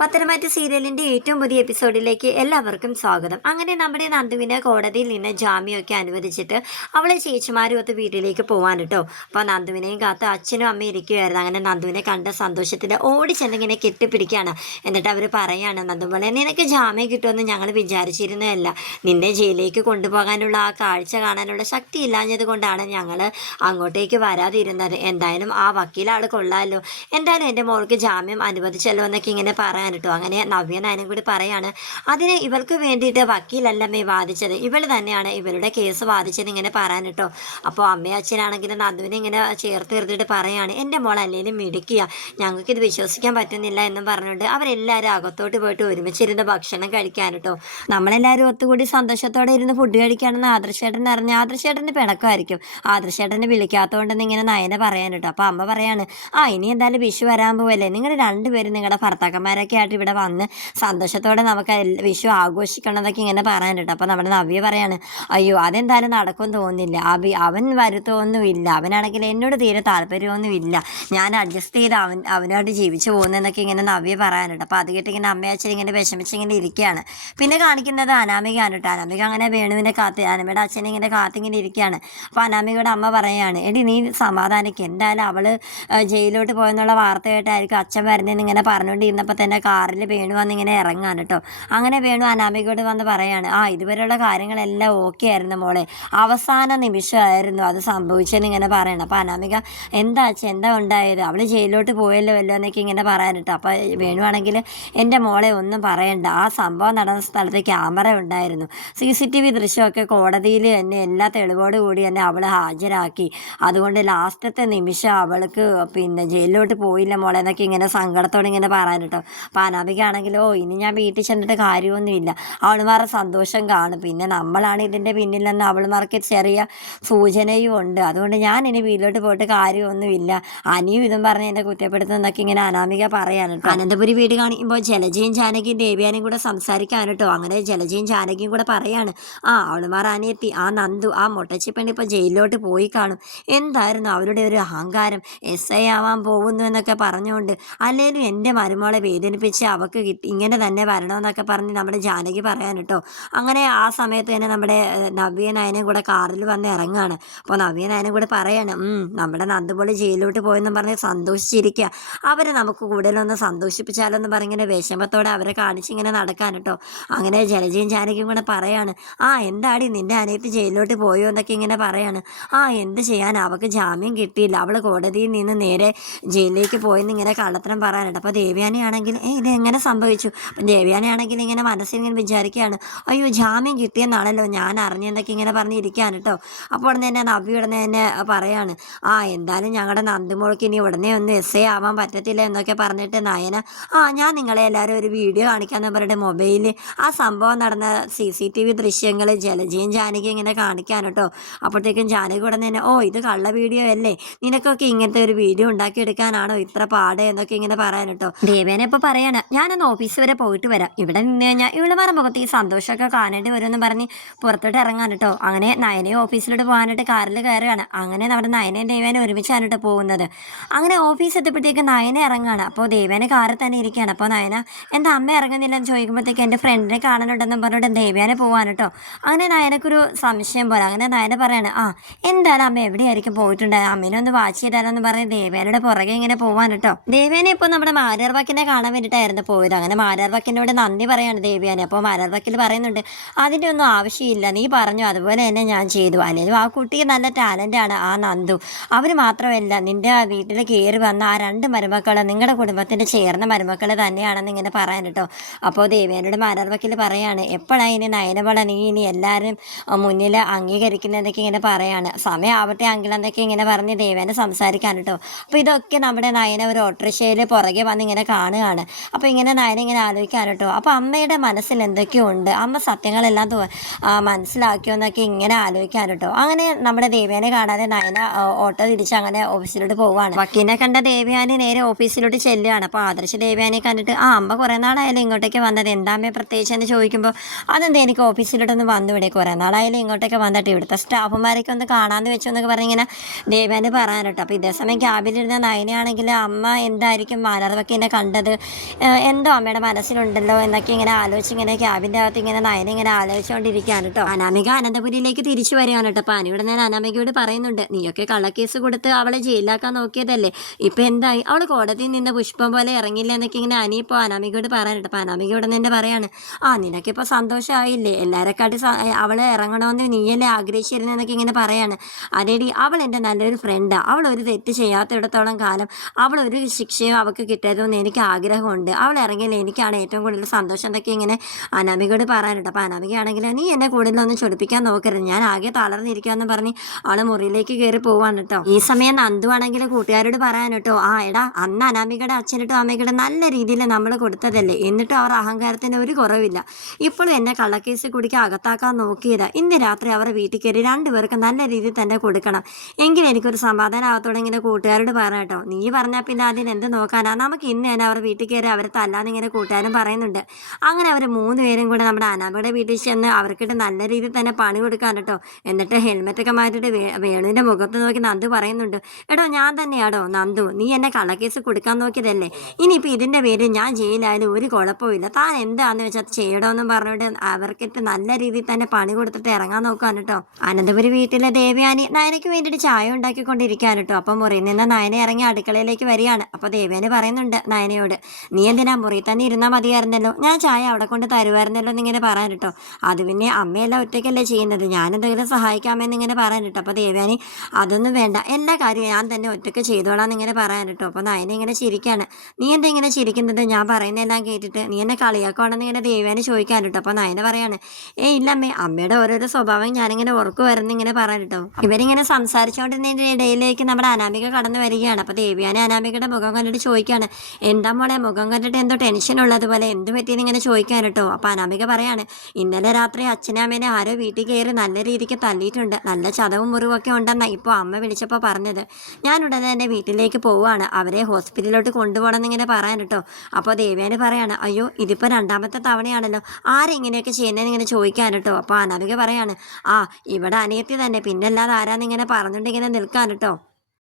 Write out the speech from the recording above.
പത്തനംതിട്ട സീരിയലിന്റെ ഏറ്റവും പുതിയ എപ്പിസോഡിലേക്ക് എല്ലാവർക്കും സ്വാഗതം. അങ്ങനെ നമ്മുടെ നന്ദുവിനെ കോടതിയിൽ നിന്ന് ജാമ്യമൊക്കെ അനുവദിച്ചിട്ട് അവളെ ചേച്ചിമാരും ഒത്ത് വീട്ടിലേക്ക് പോവാൻ കേട്ടോ അപ്പോൾ നന്ദുവിനെയും കാത്ത് അച്ഛനും അമ്മയും ഇരിക്കുമായിരുന്നു അങ്ങനെ നന്ദുവിനെ കണ്ട സന്തോഷത്തിൽ ഓടി ചെന്നിങ്ങനെ കെട്ടിപ്പിടിക്കുകയാണ്. എന്നിട്ട് അവർ പറയാണ് നന്ദുമോളെ നിനക്ക് ജാമ്യം കിട്ടുമെന്ന് ഞങ്ങൾ വിചാരിച്ചിരുന്നതല്ല. നിന്നെ ജയിലിലേക്ക് കൊണ്ടുപോകാനുള്ള ആ കാഴ്ച കാണാനുള്ള ശക്തി ഇല്ലാഞ്ഞത് കൊണ്ടാണ് ഞങ്ങൾ അങ്ങോട്ടേക്ക് വരാതിരുന്നത്. എന്തായാലും ആ വക്കീലാൾ കൊള്ളാമല്ലോ എന്തായാലും എന്റെ മോൾക്ക് ജാമ്യം അനുവദിച്ചല്ലോ എന്നൊക്കെ ഇങ്ങനെ പറയാൻ കേട്ടോ അങ്ങനെ നവ്യ നയനും കൂടി പറയാണ് അതിന് ഇവൾക്ക് വേണ്ടിയിട്ട് വക്കീലല്ലമ്മേ വാദിച്ചത്. ഇവൾ തന്നെയാണ് ഇവരുടെ കേസ് വാദിച്ചത് ഇങ്ങനെ പറയാൻ കേട്ടോ അപ്പോൾ അമ്മയും അച്ഛനാണെങ്കിലും നന്ദുവിനെ ഇങ്ങനെ ചേർത്ത് നിർത്തിയിട്ട് പറയാണ് എന്റെ മോൾ അല്ലെങ്കിലും മിടിക്കുക ഞങ്ങൾക്കിത് വിശ്വസിക്കാൻ പറ്റുന്നില്ല എന്നും പറഞ്ഞുകൊണ്ട് അവരെല്ലാവരും അകത്തോട്ട് പോയിട്ട് ഒരുമിച്ചിരുന്ന് ഭക്ഷണം കഴിക്കാൻ കേട്ടോ നമ്മളെല്ലാവരും ഒത്തുകൂടി സന്തോഷത്തോടെ ഇരുന്ന് ഫുഡ് കഴിക്കുകയാണെന്ന് ആദർശേട്ടൻ അറിഞ്ഞ ആദർശേട്ടന്റെ പിണക്കമായിരിക്കും. ആദർശേട്ടനെ വിളിക്കാത്തതുകൊണ്ടെന്ന് ഇങ്ങനെ നയന പറയാൻ കേട്ടോ അപ്പോൾ അമ്മ പറയാണ് ആ ഇനി എന്തായാലും വിഷു വരാൻ പോവല്ലേ? നിങ്ങൾ രണ്ടുപേരും നിങ്ങളുടെ ഭർത്താക്കന്മാരൊക്കെ ആയിട്ട് ഇവിടെ വന്ന് സന്തോഷത്തോടെ നമുക്ക് വിഷു ആഘോഷിക്കണം എന്നൊക്കെ ഇങ്ങനെ പറയാനുണ്ട്. അപ്പോൾ നമ്മുടെ നവ്യ പറയാണ് അയ്യോ അതെന്തായാലും നടക്കുമെന്ന് തോന്നുന്നില്ല. അഭി അവൻ വരുത്തൊന്നുമില്ല. അവനാണെങ്കിൽ എന്നോട് തീരെ താല്പര്യമൊന്നുമില്ല. ഞാൻ അഡ്ജസ്റ്റ് ചെയ്ത് അവൻ അവനോട് ജീവിച്ചു പോകുന്നതെന്നൊക്കെ ഇങ്ങനെ നവ്യ പറയാനുണ്ട്. അപ്പോൾ അത് കേട്ട് ഇങ്ങനെ ഇങ്ങനെ വിഷമിച്ചിങ്ങനെ ഇരിക്കുകയാണ്. പിന്നെ കാണിക്കുന്നത് അനാമികയാണ് കേട്ടോ. അനാമിക അങ്ങനെ വേണുവിനെ കാത്ത് അനമയുടെ അച്ഛൻ ഇങ്ങനെ കാത്തിങ്ങനെ ഇരിക്കുകയാണ്. അപ്പോൾ അനാമികയുടെ അമ്മ പറയുകയാണ് എടി നീ സമാധാനിക്ക്. എന്തായാലും അവൾ ജയിലോട്ട് പോയെന്നുള്ള വാർത്ത കേട്ടായിരിക്കും അച്ഛൻ വരുന്നതെന്ന് ഇങ്ങനെ പറഞ്ഞുകൊണ്ടിരുന്നപ്പോൾ തന്നെ കാറിൽ വേണു വന്ന് ഇങ്ങനെ ഇറങ്ങാൻ കേട്ടോ അങ്ങനെ വേണു അനാമികയോട് വന്ന് പറയാണ് ആ ഇതുവരെയുള്ള കാര്യങ്ങളെല്ലാം ഓക്കെ ആയിരുന്നു മോളെ. അവസാന നിമിഷമായിരുന്നു അത് സംഭവിച്ചതെന്ന് ഇങ്ങനെ പറയണം. അപ്പോൾ അനാമിക എന്താ അച്ഛൻ എന്താ ഉണ്ടായത്? അവൾ ജയിലിലോട്ട് പോയല്ലോ വല്ലോ എന്നൊക്കെ ഇങ്ങനെ പറയാൻ കേട്ടോ അപ്പോൾ വേണുവാണെങ്കിൽ എന്റെ മോളെ ഒന്നും പറയണ്ട. ആ സംഭവം നടന്ന സ്ഥലത്ത് ക്യാമറ ഉണ്ടായിരുന്നു. സി സി ടി വി ദൃശ്യമൊക്കെ കോടതിയിൽ തന്നെ എല്ലാ തെളിവോട് കൂടി തന്നെ അവൾ ഹാജരാക്കി. അതുകൊണ്ട് ലാസ്റ്റത്തെ നിമിഷം അവൾക്ക് പിന്നെ ജയിലിലോട്ട് പോയില്ല മോളെ എന്നൊക്കെ ഇങ്ങനെ സങ്കടത്തോടെ ഇങ്ങനെ പറയാൻ കേട്ടോ അപ്പോൾ അനാമികയാണെങ്കിലോ ഇനി ഞാൻ വീട്ടിൽ ചെന്നിട്ട് കാര്യമൊന്നുമില്ല. അവളുമാരുടെ സന്തോഷം കാണും. പിന്നെ നമ്മളാണ് ഇതിന്റെ പിന്നിലെന്ന് അവളുമാർക്ക് ചെറിയ സൂചനയും ഉണ്ട്. അതുകൊണ്ട് ഞാൻ ഇനി വീട്ടിലോട്ട് പോയിട്ട് കാര്യമൊന്നുമില്ല. അനിയും ഇതും പറഞ്ഞ് എന്നെ കുറ്റപ്പെടുത്തുന്നൊക്കെ ഇങ്ങനെ അനാമിക കേട്ടോ. അനന്തപുരി വീട് കാണിക്കുമ്പോൾ ജലജയും ജാനകിയും ദേവ്യാനും കൂടെ സംസാരിക്കാൻ കേട്ടോ. അങ്ങനെ ജലജയും ജാനകിയും കൂടെ പറയാണ് ആ അവളുമാർ അനിയത്തി ആ നന്ദു ആ മൊട്ടച്ചിപ്പെണ്ണി ഇപ്പോൾ ജയിലിലോട്ട് പോയി കാണും. എന്തായിരുന്നു അവരുടെ ഒരു അഹങ്കാരം? എസ് ഐ ആവാൻ പോകുന്നു എന്നൊക്കെ പറഞ്ഞുകൊണ്ട് അല്ലെങ്കിലും എന്റെ മരുമോളെ വേദനിപ്പിച്ച് അവൾക്ക് കിട്ടി. ഇങ്ങനെ തന്നെ വരണമെന്നൊക്കെ പറഞ്ഞ് നമ്മുടെ ജാനകി പറയാൻ കേട്ടോ അങ്ങനെ ആ സമയത്ത് തന്നെ നമ്മുടെ നവ്യനായനും നവ്യ നയനും കൂടെ കാറിൽ വന്ന് ഇറങ്ങുകയാണ് അപ്പോൾ നവ്യനായനും കൂടെ പറയാണ് "ഉം, നമ്മുടെ നന്ദുപോലെ ജയിലിലോട്ട് പോയെന്നും പറഞ്ഞ് സന്തോഷിച്ചിരിക്കുക അവരെ നമുക്ക് കൂടുതലൊന്ന് സന്തോഷിപ്പിച്ചാലെന്ന് പറഞ്ഞിങ്ങനെ വിഷമത്തോടെ അവരെ കാണിച്ചിങ്ങനെ നടക്കാൻ കേട്ടോ അങ്ങനെ ജലജയും ജാനകിയും കൂടെ പറയാണ് ആ എന്താടി നിന്റെ അനിയത്ത് ജയിലിലോട്ട് പോയോ? എന്നൊക്കെ ഇങ്ങനെ പറയാണ് ആ എന്ത് ചെയ്യാൻ അവൾക്ക് ജാമ്യം കിട്ടിയില്ല. അവൾ കോടതിയിൽ നിന്ന് നേരെ ജയിലിലേക്ക് പോയെന്ന് ഇങ്ങനെ കള്ളത്തരം പറയാനുണ്ട്. അപ്പോൾ ദേവ്യാനിയാണെങ്കിൽ ഏ ഇത് എങ്ങനെ സംഭവിച്ചു. അപ്പം ദേവയാനിയാണെങ്കിൽ ഇങ്ങനെ മനസ്സിൽ ഇങ്ങനെ വിചാരിക്കുകയാണ് അയ്യോ ജാമ്യം കിട്ടിയെന്നാണല്ലോ ഞാൻ അറിഞ്ഞെന്നൊക്കെ ഇങ്ങനെ പറഞ്ഞിരിക്കുകയാണ് കേട്ടോ അപ്പോൾ ഉടനെ തന്നെ നബി ഉടനെ തന്നെ പറയാണ് ആ എന്തായാലും ഞങ്ങളുടെ നന്ദിമോൾക്ക് ഇനി ഉടനെ ഒന്നും എസ് ഐ ആവാൻ പറ്റത്തില്ല എന്നൊക്കെ പറഞ്ഞിട്ട് നയന ആ ഞാൻ നിങ്ങളെ എല്ലാവരും ഒരു വീഡിയോ കാണിക്കാമെന്ന് പറഞ്ഞിട്ട് മൊബൈലിൽ ആ സംഭവം നടന്ന സി സി ടി വി ദൃശ്യങ്ങൾ ജലജയും ജാനകി ഇങ്ങനെ കാണിക്കാൻ കേട്ടോ അപ്പോഴത്തേക്കും ജാനകി ഉടനെ തന്നെ ഓ ഇത് കള്ള വീഡിയോ അല്ലേ? നിനക്കൊക്കെ ഇങ്ങനത്തെ ഒരു വീഡിയോ ഉണ്ടാക്കിയെടുക്കാനാണോ ഇത്ര പാടേ? എന്നൊക്കെ ഇങ്ങനെ പറയാൻ കേട്ടോ ദേവേനെ ഇപ്പോൾ പറയാണ് ഞാനൊന്ന് ഓഫീസ് വരെ പോയിട്ട് വരാം. ഇവിടെ നിന്ന് കഴിഞ്ഞാൽ ഇവളുമാരുടെ മുഖത്ത് ഈ സന്തോഷമൊക്കെ കാണേണ്ടി വരുമെന്ന് പറഞ്ഞ് പുറത്തോട്ട് ഇറങ്ങാൻ കേട്ടോ അങ്ങനെ നയനെ ഓഫീസിലോട്ട് പോകാനായിട്ട് കാറിൽ കയറുകയാണ്. അങ്ങനെ നമ്മുടെ നയനെയും ദേവേനെ ഒരുമിച്ചാണ് കേട്ടോ പോകുന്നത്. അങ്ങനെ ഓഫീസ് എത്തിയപ്പോഴത്തേക്ക് നയന ഇറങ്ങുകയാണ് അപ്പോൾ ദേവേനെ കാറിൽ തന്നെ ഇരിക്കുകയാണ്. അപ്പോൾ നയന എന്റെ അമ്മ ഇറങ്ങുന്നില്ല? എന്ന് ചോദിക്കുമ്പോഴത്തേക്ക് എന്റെ ഫ്രണ്ടിനെ കാണാനുണ്ടെന്ന് പറഞ്ഞിട്ട് ദേവേനെ പോകാൻ കേട്ടോ അങ്ങനെ നയനക്കൊരു സംശയം പോലെ. അങ്ങനെ നയന പറയാണ് ആ എന്താണ് അമ്മ എവിടെയായിരിക്കും പോയിട്ടുണ്ടായത് അമ്മേനെ ഒന്ന് വാച്ച് ചെയ്താലോ? എന്ന് പറഞ്ഞ് ദേവേനയുടെ പുറകെ ഇങ്ങനെ പോകാൻ കേട്ടോ ദേവേനെ ഇപ്പോൾ നമ്മുടെ മാരിയർവാക്കിനെ കാണാൻ വേണ്ടിയിട്ടായിരുന്നു പോയത്. അങ്ങനെ മാരാർവാക്കിനോട് നന്ദി പറയാണ് ദേവിയാനെ. അപ്പോൾ മാരാർവാക്കിൽ പറയുന്നുണ്ട് അതിന്റെ ഒന്നും ആവശ്യമില്ല. നീ പറഞ്ഞു അതുപോലെ തന്നെ ഞാൻ ചെയ്തു. അല്ലെങ്കിൽ ആ കുട്ടിക്ക് നല്ല ടാലന്റ് ആണ് ആ നന്ദു. അവർ മാത്രമല്ല നിന്റെ വീട്ടിൽ കയറി വന്ന ആ രണ്ട് മരുമക്കൾ നിങ്ങളുടെ കുടുംബത്തിന്റെ ചേർന്ന മരുമക്കൾ തന്നെയാണെന്ന് ഇങ്ങനെ പറയാൻ കേട്ടോ. അപ്പോൾ ദേവിയാനോട് മാരാർവക്കിൽ പറയാണ് എപ്പോഴാണ് ഇനി നയനവള നീ ഇനി എല്ലാവരും മുന്നിൽ അംഗീകരിക്കുന്നതൊക്കെ ഇങ്ങനെ പറയാണ്. സമയം ആവട്ടെ അങ്കിളെന്നൊക്കെ ഇങ്ങനെ പറഞ്ഞ് ദേവേനെ സംസാരിക്കാൻ കേട്ടോ. അപ്പോൾ ഇതൊക്കെ നമ്മുടെ നയന ഒരു ഓട്ടോറിക്ഷയിൽ പുറകെ വന്ന് ഇങ്ങനെ കാണുകയാണ്. അപ്പോൾ ഇങ്ങനെ നയന ഇങ്ങനെ ആലോചിക്കാൻ കേട്ടോ. അപ്പോൾ അമ്മയുടെ മനസ്സിൽ എന്തൊക്കെയോ ഉണ്ട് അമ്മ സത്യങ്ങളെല്ലാം മനസ്സിലാക്കിയോ എന്നൊക്കെ ഇങ്ങനെ ആലോചിക്കാൻ കേട്ടോ. അങ്ങനെ നമ്മുടെ ദേവ്യാനെ കാണാതെ നയന ഓട്ടോ തിരിച്ച് അങ്ങനെ ഓഫീസിലോട്ട് പോവുകയാണ്. വക്കീനെ കണ്ട ദേവ്യാനി നേരെ ഓഫീസിലോട്ട് ചെല്ലുകയാണ്. അപ്പോൾ ആദർശ ദേവ്യാനെ കണ്ടിട്ട് ആ അമ്മ കുറേ നാളായാലും ഇങ്ങോട്ടേക്ക് വന്നത്. എന്താ അമ്മേ പ്രത്യേകിച്ച്? എന്ന് ചോദിക്കുമ്പോൾ അതെന്താ എനിക്ക് ഓഫീസിലോട്ടൊന്ന് വന്നു ഇവിടെ. കുറേ നാളായാലും ഇങ്ങോട്ടേക്ക് വന്നിട്ട്. ഇവിടുത്തെ സ്റ്റാഫുമാരൊക്കെ ഒന്ന് കാണാമെന്ന് വെച്ചു എന്നൊക്കെ പറഞ്ഞിങ്ങനെ ദേവയാനി പറയാൻ അപ്പോൾ ഇതേ സമയം ക്യാബിലിരുന്ന നയനയാണെങ്കിൽ അമ്മ എന്തായിരിക്കും? മാലാർ വക്കീനെ കണ്ടത്? എന്തോ അമ്മയുടെ മനസ്സിലുണ്ടല്ലോ എന്നൊക്കെ ഇങ്ങനെ ആലോചിച്ച് ഇങ്ങനെ ക്യാബിന്റെ അകത്ത് ഇങ്ങനെ നയന ഇങ്ങനെ ആലോചിച്ചുകൊണ്ടിരിക്കുകയാണ് കേട്ടോ. അനാമിക അനന്തപുരിയിലേക്ക് തിരിച്ചു വരികയാണ് കേട്ടോ. അപ്പോൾ അനിയുടെ ഞാൻ അനാമികയോട് പറയുന്നുണ്ട് നീയൊക്കെ കള്ളക്കേസ് കൊടുത്ത് അവളെ ജയിലാക്കാൻ നോക്കിയതല്ലേ? ഇപ്പം എന്തായി? അവൾ കോടതിയിൽ നിന്ന് പുഷ്പം പോലെ ഇറങ്ങില്ല എന്നൊക്കെ ഇങ്ങനെ അനി ഇപ്പോൾ അനാമികയോട് പറയാനുണ്ട് അപ്പോൾ അനാമികയോട് തന്നെ പറയാണ് ആ നിനക്കിപ്പോൾ സന്തോഷമായില്ലേ? എല്ലാവരെക്കാട്ടി അവൾ ഇറങ്ങണമെന്ന് നീയല്ലേ ആഗ്രഹിച്ചിരുന്നെന്നൊക്കെ ഇങ്ങനെ പറയാണ്. അതേടി അവൾ എന്റെ നല്ലൊരു ഫ്രണ്ടാണ് അവൾ ഒരു തെറ്റ് ചെയ്യാത്തിടത്തോളം കാലം അവൾ ഒരു ശിക്ഷയും അവൾക്ക് കിട്ടരുതെന്ന് എനിക്ക് ആഗ്രഹമുണ്ട്. അവൾ ഇറങ്ങിയാൽ എനിക്കാണ് ഏറ്റവും കൂടുതൽ സന്തോഷം. എന്നൊക്കെ ഇങ്ങനെ അനാമികയോട് പറയാനുണ്ട്. അപ്പോൾ അനാമികയാണെങ്കിൽ നീ എന്നെ കൂടുതലൊന്നും ചൊടിപ്പിക്കാൻ നോക്കരുത്. ഞാൻ ആകെ തളർന്നിരിക്കുകയെന്ന് പറഞ്ഞ് അവൾ മുറിയിലേക്ക് കയറി പോവാണ് കേട്ടോ. ഈ സമയം നന്ദു ആണെങ്കിൽ കൂട്ടുകാരോട് പറയാൻ കേട്ടോ ആ എടാ അന്ന് അനാമികയുടെ അച്ഛനിട്ടും അമ്മയ്ക്കിടെ നല്ല രീതിയിൽ നമ്മൾ കൊടുത്തതല്ലേ? എന്നിട്ടും അവർ അഹങ്കാരത്തിന് ഒരു കുറവില്ല ഇപ്പോഴും എന്നെ കള്ളക്കേസ് കുടിക്ക് അകത്താക്കാൻ നോക്കിയതാ. ഇന്ന് രാത്രി അവരുടെ വീട്ടിൽ കയറി രണ്ടുപേർക്ക് നല്ല രീതിയിൽ തന്നെ കൊടുക്കണം. എങ്കിലും എനിക്കൊരു സമാധാനം ആവത്തോടെ ഇങ്ങനെ കൂട്ടുകാരോട് പറഞ്ഞ കേട്ടോ. നീ പറഞ്ഞാൽ പിന്നെ അതിന് എന്ത് നോക്കാനാ? നമുക്ക് ഇന്ന് തന്നെ അവരുടെ വീട്ടിൽ കയറി അവരെ തല്ലാന്ന് ഇങ്ങനെ കൂട്ടുകാരും പറയുന്നുണ്ട്. അങ്ങനെ അവർ മൂന്ന് പേരും കൂടെ നമ്മുടെ അനാമയുടെ വീട്ടിൽ ചെന്ന് അവർക്കിട്ട് നല്ല രീതിയിൽ തന്നെ പണി കൊടുക്കാൻ കേട്ടോ. എന്നിട്ട് ഹെൽമെറ്റ് ഒക്കെ മാറ്റിയിട്ട് വേ- വേണുവിന്റെ മുഖത്ത് നോക്കി നന്ദു പറയുന്നുണ്ട്. എടോ ഞാൻ തന്നെയാടോ നന്ദു നീ എന്നെ കള്ളക്കേസ് കൊടുക്കാൻ നോക്കിയതല്ലേ? ഇനിയിപ്പോൾ ഇതിന്റെ പേര് ഞാൻ ജയിലായാലും ഒരു കുഴപ്പമില്ല താൻ എന്താണെന്ന് വെച്ചാൽ ചെയ്യടോ എന്ന് പറഞ്ഞിട്ട് അവർക്കിട്ട് നല്ല രീതിയിൽ തന്നെ പണി കൊടുത്തിട്ട് ഇറങ്ങാൻ നോക്കാൻ കേട്ടോ. അനന്തപുരി വീട്ടിലെ ദേവയാനി നയനയ്ക്ക് വേണ്ടിയിട്ട് ചായ ഉണ്ടാക്കിക്കൊണ്ടിരിക്കാൻ കേട്ടോ. അപ്പം മുറിയിൽ നിന്ന് നയന ഇറങ്ങി അടുക്കളയിലേക്ക് വരികയാണ്. അപ്പോൾ ദേവയാനി പറയുന്നുണ്ട് നയനയോട് നീ എന്തിനാ മുറി തന്നെ ഇരുന്നാൽ മതിയായിരുന്നല്ലോ? ഞാൻ ചായ അവിടെ കൊണ്ട് തരുമായിരുന്നല്ലോ എന്നിങ്ങനെ പറയാൻ കേട്ടോ. അത് പിന്നെ അമ്മയെല്ലാം ഒറ്റയ്ക്കല്ലേ ചെയ്യുന്നത്. ഞാൻ എന്തെങ്കിലും സഹായിക്കാമെന്ന് ഇങ്ങനെ പറയാൻ കേട്ടോ. അപ്പോൾ ദേവ്യാനി അതൊന്നും വേണ്ട. എല്ലാ കാര്യവും ഞാൻ തന്നെ ഒറ്റയ്ക്ക് ചെയ്തോളാം എന്നിങ്ങനെ പറയാൻ കേട്ടോ. അപ്പോൾ നയന ഇങ്ങനെ ചിരിക്കാണ്. നീ എന്താ ഇങ്ങനെ ചിരിക്കുന്നത്? ഞാൻ പറയുന്നതെല്ലാം കേട്ടിട്ട് നീ എന്നെ കളിയാക്കുവാണെന്ന് ഇങ്ങനെ ദേവ്യാനി ചോദിക്കാൻ കേട്ടോ. അപ്പോൾ നയന പറയാണ് ഏ ഇല്ല അമ്മേ. അമ്മയുടെ ഓരോരോ സ്വഭാവം ഞാനിങ്ങനെ ഉറക്കുമായിരുന്നു ഇങ്ങനെ പറയാൻ കേട്ടോ. ഇവരിങ്ങനെ സംസാരിച്ചുകൊണ്ടിരുന്നതിന്റെ ഇടയിലേക്ക് നമ്മുടെ അനാമിക കടന്നു വരികയാണ്. അപ്പോൾ ദേവയാനി അനാമികയുടെ മുഖം കണ്ടിട്ട് ചോദിക്കുകയാണ് എന്താ മോളെ മുഖം കണ്ടിട്ട് എന്തോ ടെൻഷൻ ഉള്ളതുപോലെ എന്ത് പറ്റിയെന്ന് ഇങ്ങനെ ചോദിക്കാൻ കേട്ടോ. അപ്പോൾ അനാമിക പറയാണ് ഇന്നലെ രാത്രി അച്ഛനും അമ്മേനെ ആരോ വീട്ടിൽ കയറി നല്ല രീതിക്ക് തല്ലിയിട്ടുണ്ട് നല്ല ചതവും മുറിവൊക്കെ ഉണ്ടെന്നാണ് ഇപ്പോൾ അമ്മ വിളിച്ചപ്പോൾ പറഞ്ഞത്. ഞാൻ ഉടനെ തന്നെ വീട്ടിലേക്ക് പോവുകയാണ്. അവരെ ഹോസ്പിറ്റലിലോട്ട് കൊണ്ടുപോകണം എന്നിങ്ങനെ പറയാൻ കേട്ടോ. അപ്പോൾ ദേവേനെ പറയാണ് അയ്യോ ഇതിപ്പോൾ രണ്ടാമത്തെ തവണയാണല്ലോ. ആരെങ്ങനെയൊക്കെ ചെയ്യുന്നതെന്ന് ഇങ്ങനെ ചോദിക്കാൻ കേട്ടോ. അപ്പോൾ അനാമിക പറയാണ് ആ ഇവിടെ അനിയത്തി തന്നെ. പിന്നെ അല്ലാതെ ആരാന്നിങ്ങനെ പറഞ്ഞുകൊണ്ട് ഇങ്ങനെ നിൽക്കാൻ കേട്ടോ.